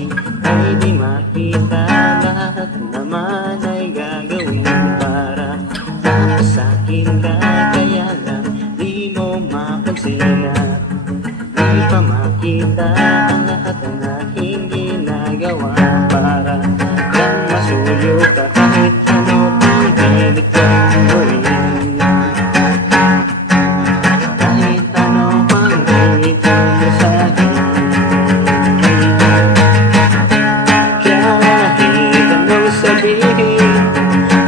sabihin ay di makita. Lahat naman ay gagawin para makasakin ka. Kaya lang di mo mapansin at di pa makita ang lahat ng aking ginagawa para lang masuyo ka. Kahit ano pang pilit kong gawin, kahit ano pang gawin mo sa'kin, kahit anong sabihin,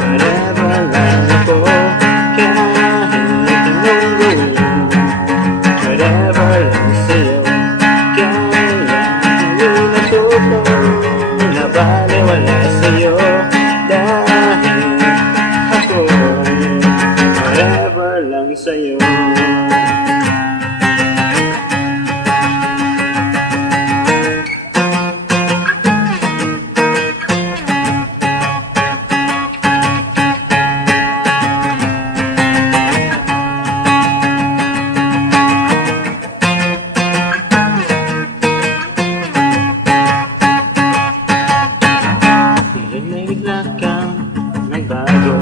whatever lang ako. Kahit anong gawin, whatever lang sa'yo. Kaya hindi natuto na baliwala sa'yo, dahil ako'y forever lang sa'yo. Pilit may bigla kang nagbago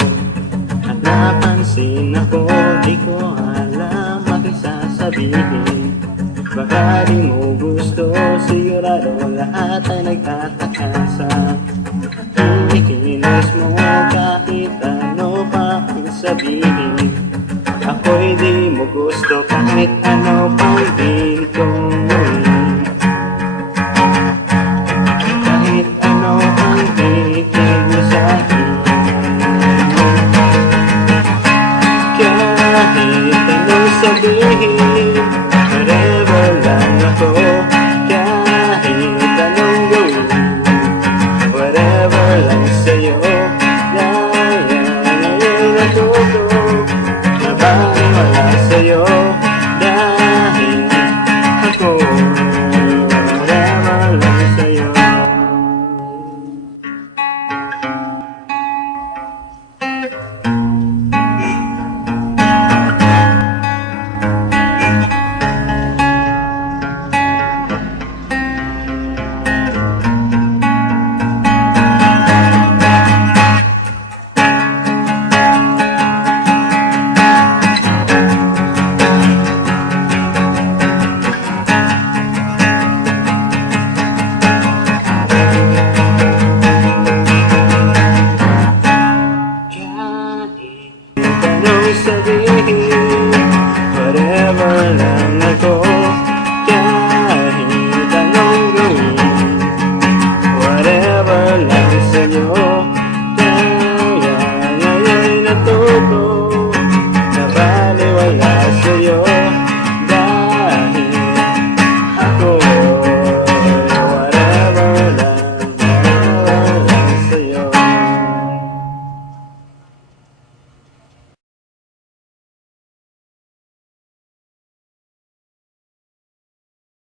at napansin ako, di ko alam bakit sasabihin. Baka di mo gusto, sigurado lahat ay nagtataka sa kinikilos mo. Kahit ano pa ang sabihin, ako'y di mo gusto. Kahit ano